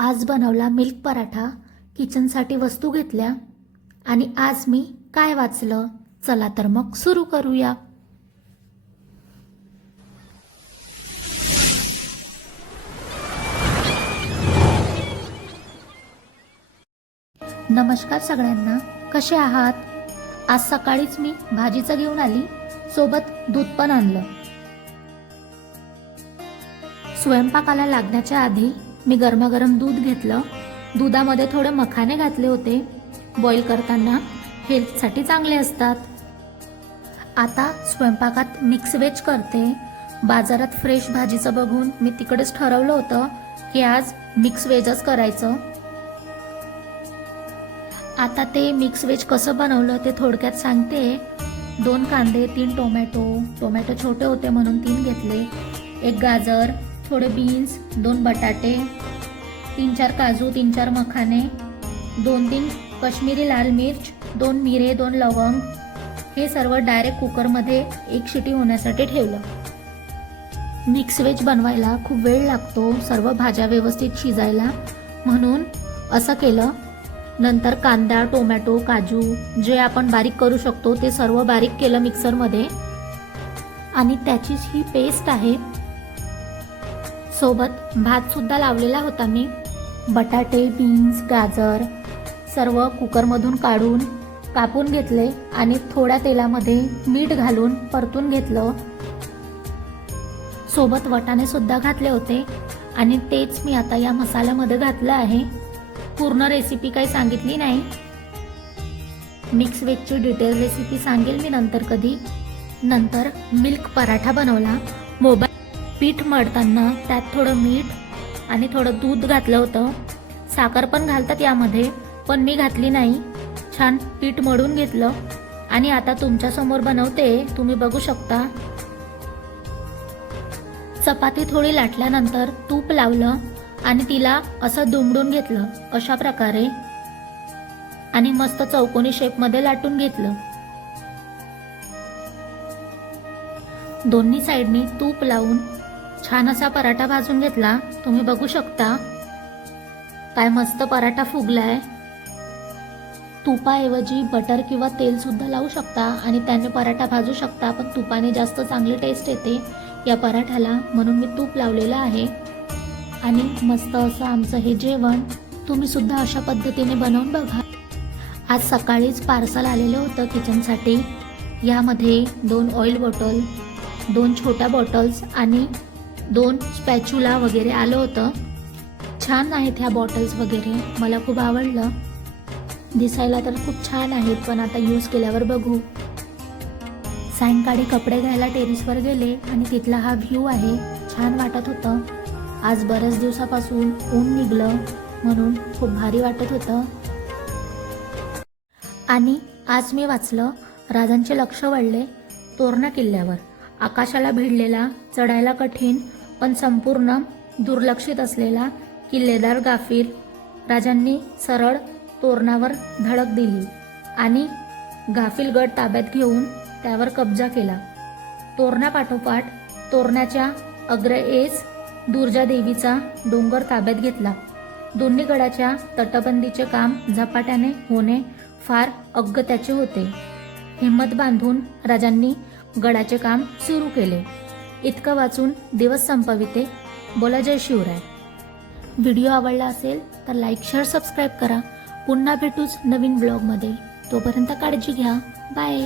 आज बनवला मिल्क पराठा किचनसाठी वस्तू घेतल्या. आणि आज मी काय वाचलं? चला तर मग सुरू करूया. नमस्कार सगळ्यांना. कसे आहात? आज सकाळीच मी भाजीचं घेऊन आली. सोबत दूध पण आणलं. स्वयंपाकाला लागण्याच्या आधी मी गरमागरम दूध घेतलं. दुधामध्ये थोडे मखाने घातले होते. बॉईल करताना हेल्थसाठी चांगले असतात. आता स्वयंपाकात मिक्स वेज करते. बाजारात फ्रेश भाजीचं बघून मी तिकडेच ठरवलं होतं की आज मिक्स वेजच करायचं. आता ते मिक्स वेज कसं बनवलं ते थोडक्यात सांगते. दोन कांदे तीन टोमॅटो. टोमॅटो छोटे होते म्हणून तीन घेतले. एक गाजर थोडे बीन्स दोन बटाटे तीन चार काजू तीन चार मखाने दोन तीन कश्मीरी लाल मिर्च दोन मिरे दोन लवंग हे सर्व डायरेक्ट कुकरमध्ये एक शिटी होण्यासाठी ठेवलं. मिक्स व्हेज बनवायला खूप वेळ लागतो सर्व भाज्या व्यवस्थित शिजायला. म्हणून असं केलं. नंतर कांदा टोमॅटो काजू जे आपण बारीक करू शकतो ते सर्व बारीक केलं मिक्सरमध्ये आणि त्याचीच ही पेस्ट आहे. सोबत भातसुद्धा लावलेला होता मी. बटाटे बीन्स गाजर सर्व कुकरमधून काढून कापून घेतले आणि थोड्या तेलामध्ये मीठ घालून परतून घेतलं. सोबत वटाणे सुद्धा घातले होते आणि तेच मी आता या मसाल्यामध्ये घातलं आहे. पूर्ण रेसिपी काही सांगितली नाही. मिक्स वेजची डिटेल रेसिपी सांगेल मी नंतर कधी. नंतर मिल्क पराठा बनवला. मोबाईल पीठ मळताना त्यात थोडं मीठ आणि थोडं दूध घातलं होतं. साखर पण घालतात यामध्ये पण मी घातली नाही. छान पीठ मळून घेतलं. आणि आता तुमच्यासमोर बनवते. तुम्ही बघू शकता. चपाती थोडी लाटल्यानंतर तूप लावलं आणि तिला असं दुमडून घेतलं अशा प्रकारे. आणि मस्त चौकोनी शेपमध्ये लाटून घेतलं. दोन्ही साईडनी तूप लावून छान असा पराठा भाजून घेतला. तुम्ही बघू शकता. काय मस्त पराठा फुगलाय. तुपाऐवजी बटर किंवा तेल सुद्धा लावू शकता आणि त्याने पराठा भाजू शकता. पण तुपाने जास्त चांगली टेस्ट येते या पराठ्याला. म्हणून मी तूप लावलेलं आहे. आणि मस्त असं आमचं हे जेवण तुम्ही सुद्धा अशा पद्धतीने बनवून बघा. आज सकाळीच पार्सल आलेलं होतं किचनसाठी. यामध्ये दोन ऑइल बॉटल दोन छोट्या बॉटल्स आणि दोन स्पॅच्युला वगैरे आलं होतं. छान आहेत ह्या बॉटल्स वगैरे. मला खूप आवडलं. दिसायला तर खूप छान आहेत पण आता यूज केल्यावर बघू. सायंकाळी कपडे घ्यायला टेरिसवर गेले आणि तिथला हा व्ह्यू आहे. छान वाटत होतं. आज बऱ्याच दिवसापासून ऊन निघलं म्हणून खूप भारी वाटत होतं. आणि आज मी वाचलं राजांचे लक्ष वळले तोरणा किल्ल्यावर. आकाशाला भिडलेला चढायला कठीण पण संपूर्ण दुर्लक्षित असलेला किल्लेदार गाफील राजांनी सरळ तोरणावर धडक दिली आणि गाफील गड ताब्यात घेऊन त्यावर कब्जा केला. तोरणापाठोपाठ तोरणाच्या अग्रएस दुर्जा देवीचा डोंगर ताब्यात घेतला. दोन्ही गडाच्या तटबंदीचे काम झपाट्याने होणे फार अगत्याचे होते. हिंमत बांधून राजांनी गडाचे काम सुरू केले. इतकं वाचून दिवस संपविते. बोला जय शिवराय. व्हिडिओ आवडला असेल तर लाईक शेअर सबस्क्राईब करा. पुन्हा भेटूच नवीन ब्लॉगमध्ये. तोपर्यंत काळजी घ्या. बाय.